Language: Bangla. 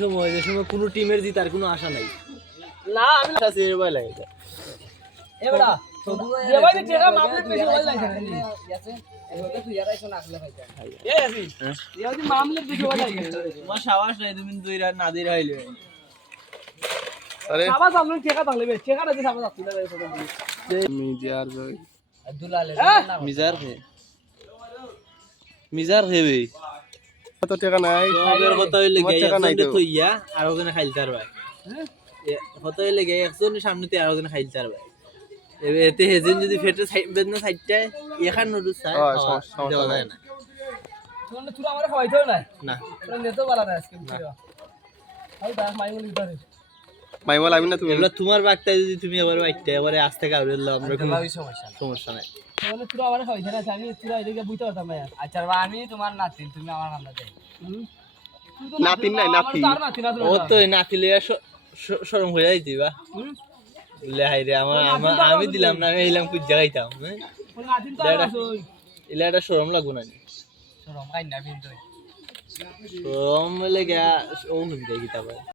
সময় যে সময় কোনো টিমের জিতার কোনো আশা নাই না আমি আছে এবার লাগে এবড়া যে ভাই জায়গা মামলে বেশি বল লাগে আছে এহতে তুই আর আইছো না আসলে ভাই এ আসি ইয়াদি মামলে বেশি বল লাগে তোমার সাবাস নাই তুমি দুই রাত না দিই হইলো আরে সাবাস আমরা ঠেকা তাহলে বে ঠেকাটা যে সাবাস তুলে দেয় ফটো দিয়ে মিজার ভাই দুলালে মিজার হে মিজার হেবে কত টাকা নাই তোমাদের কত হইলে তোমার গে টাকা নাই একজনে তো। থইয়া আর ওখানে খাইলতার ভাই কত হইলে গে একজনের সামনেতে আর ওখানে খাইলতার ভাই এতে হেজেন যদি ফেটে বেদনা সাইডটায় এখান নুডু স্যার সমস্যা দেওয়া যায় না তোমরা তুই আমারে খাওয়াইতো না না তোমরা নেতো বলা না আজকে আই দা মাইমুল ইদারে মাইমল আমি না তুমি এগুলা তোমার বাগটাই যদি তুমি আবার বাইকটা এবারে আস্তে কাউরে দিলাম আমরা কোনো সমস্যা সমস্যা নাই তাহলে তুই আমারে খাওয়াইছ না আমি তুই এদিকে বুঝতে পারতাম না আচ্ছা বা আমি তোমার নাতি তুমি আমার নাম দাও নাতিন নাই নাতি তার নাতি না ও তো নাতিলে শরম হয়ে যাইতি বা লে হাই রে আমি দিলাম না আমি এলাম কুজ জায়গাইতাম নাতিন তো আছে ইলা এটা শরম লাগবো না শরম কাই না বিন্দু শরম লেগে ও হুম দেখি তারপর